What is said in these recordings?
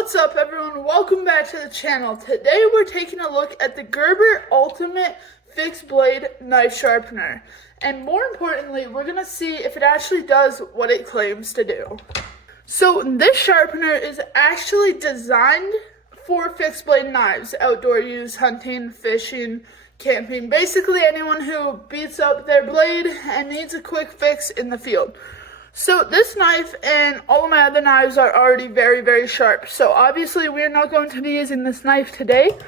What's up everyone, welcome back to the channel. Today we're taking a look at the Gerber Ultimate Fixed Blade Knife Sharpener. And more importantly, we're going to see if it actually does what it claims to do. So this sharpener is actually designed for fixed blade knives, outdoor use, hunting, fishing, camping, basically anyone who beats up their blade and needs a quick fix in the field. So this knife and all of my other knives are already very sharp. So obviously we're not going to be using this knife today.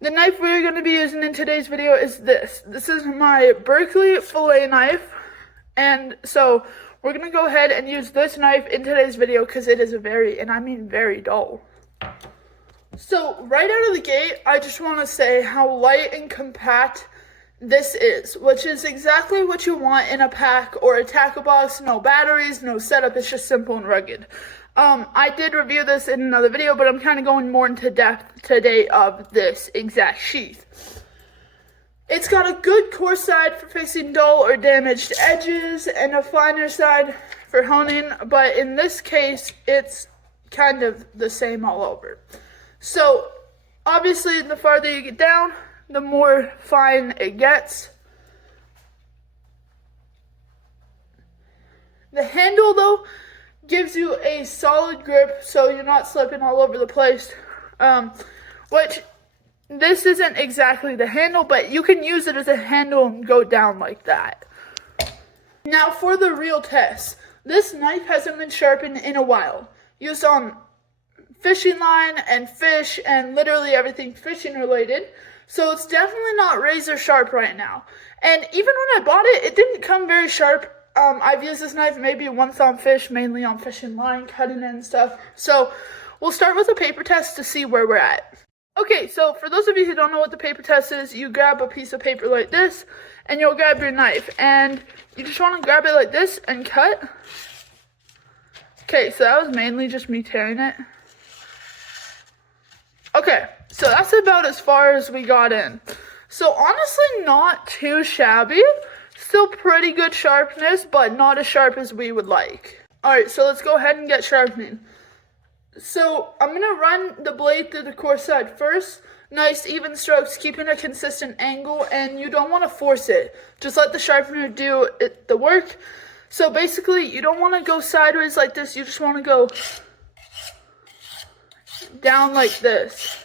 The knife we're going to be using in today's video is this. This is my Berkeley fillet knife. And so we're going to go ahead and use this knife in today's video because it is very dull. So right out of the gate, I just want to say how light and compact this is, which is exactly what you want in a pack or a tackle box. No batteries, no setup, it's just simple and rugged. I did review this in another video, but I'm kind of going more into depth today of this exact sheath. It's got a good coarse side for fixing dull or damaged edges and a finer side for honing, but in this case, it's kind of the same all over. So obviously, the farther you get down, the more fine it gets. The handle though gives you a solid grip so you're not slipping all over the place, which this isn't exactly the handle, but you can use it as a handle and go down like that. Now for the real test, this knife hasn't been sharpened in a while. Used on fishing line and fish and literally everything fishing related. So it's definitely not razor sharp right now. And even when I bought it, it didn't come very sharp. I've used this knife maybe once on fish, mainly on fishing line, cutting it and stuff. So we'll start with a paper test to see where we're at. Okay, so for those of you who don't know what the paper test is, you grab a piece of paper like this, and you'll grab your knife. And you just want to grab it like this and cut. Okay, so that was mainly just me tearing it. Okay, so that's about as far as we got in. So honestly, not too shabby. Still pretty good sharpness, but not as sharp as we would like. Alright, so let's go ahead and get sharpening. So I'm going to run the blade through the coarse side first. Nice even strokes, keeping a consistent angle, and you don't want to force it. Just let the sharpener do the work. So basically, you don't want to go sideways like this. You just want to go down like this.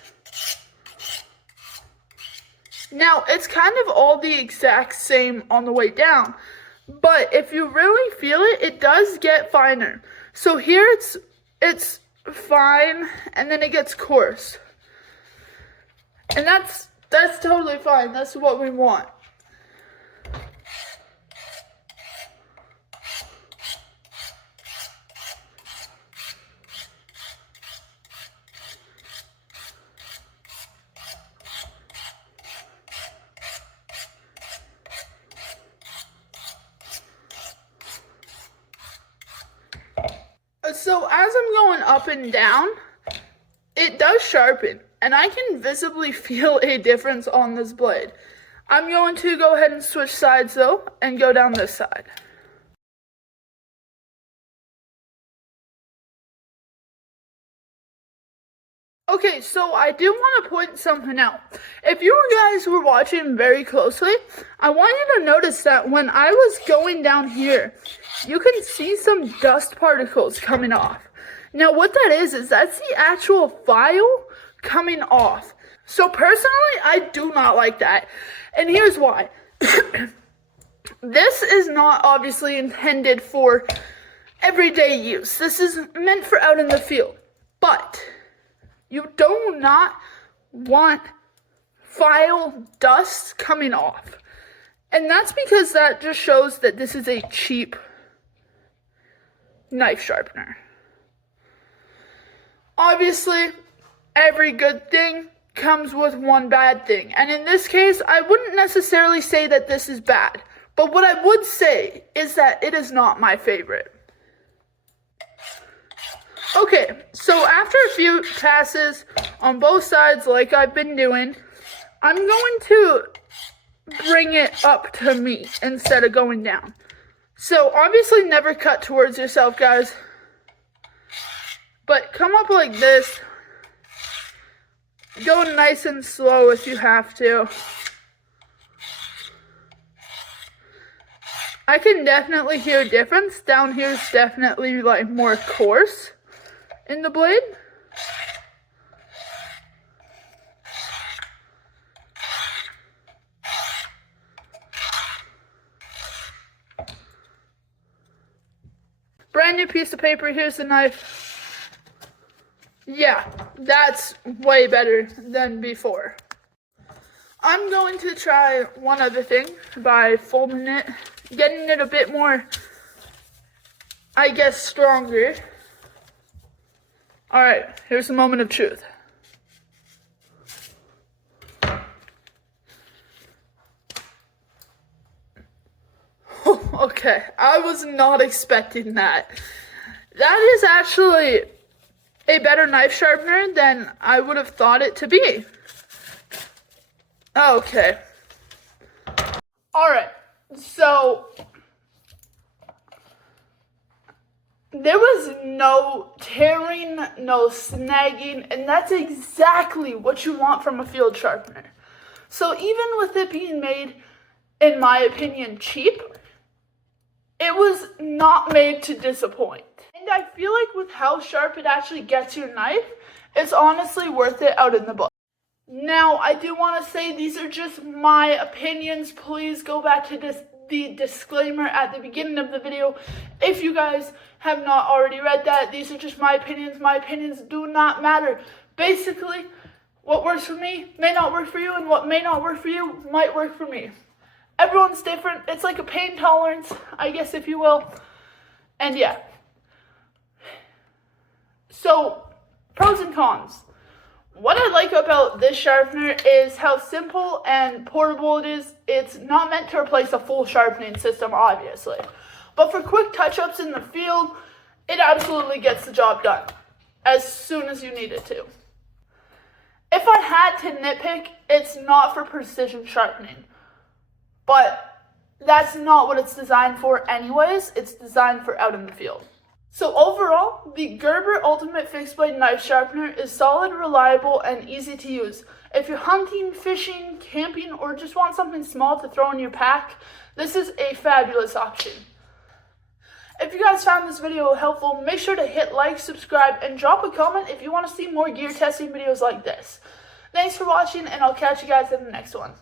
Now, it's kind of all the exact same on the way down, but if you really feel it, it does get finer. So here it's fine, and then it gets coarse. And that's totally fine. That's what we want. So as I'm going up and down, it does sharpen, and I can visibly feel a difference on this blade. I'm going to go ahead and switch sides though, and go down this side. Okay, so I do want to point something out. If you guys were watching very closely, I want you to notice that when I was going down here, you can see some dust particles coming off. Now what that is that's the actual file coming off. So personally, I do not like that. And here's why. This is not obviously intended for everyday use. This is meant for out in the field. But you do not want file dust coming off. And that's because that just shows that this is a cheap knife sharpener. Obviously, every good thing comes with one bad thing. And in this case, I wouldn't necessarily say that this is bad. But what I would say is that it is not my favorite. Okay, so after a few passes on both sides like I've been doing, I'm going to bring it up to me instead of going down. So obviously never cut towards yourself, guys. But come up like this. Go nice and slow if you have to. I can definitely hear a difference. Down here is definitely like more coarse in the blade. Brand new piece of paper, here's the knife. Yeah, that's way better than before. I'm going to try one other thing by folding it, getting it a bit more, I guess, stronger. Alright, here's the moment of truth. Okay, I was not expecting that. That is actually a better knife sharpener than I would have thought it to be. Okay. Alright, so there was no tearing, no snagging, and that's exactly what you want from a field sharpener. So even with it being made, in my opinion, cheap, it was not made to disappoint. And I feel like with how sharp it actually gets your knife, it's honestly worth it out in the book. Now, I do want to say these are just my opinions. Please go back to the disclaimer at the beginning of the video. If you guys have not already read that, these are just my opinions. My opinions do not matter. Basically, what works for me may not work for you, and what may not work for you might work for me. Everyone's different. It's like a pain tolerance, I guess, if you will. And yeah. So, pros and cons. What I like about this sharpener is how simple and portable it is. It's not meant to replace a full sharpening system, obviously. But for quick touch-ups in the field, it absolutely gets the job done as soon as you need it to. If I had to nitpick, it's not for precision sharpening. But that's not what it's designed for anyways. It's designed for out in the field. So overall, the Gerber Ultimate Fixed Blade Knife Sharpener is solid, reliable, and easy to use. If you're hunting, fishing, camping, or just want something small to throw in your pack, this is a fabulous option. If you guys found this video helpful, make sure to hit like, subscribe, and drop a comment if you want to see more gear testing videos like this. Thanks for watching, and I'll catch you guys in the next one.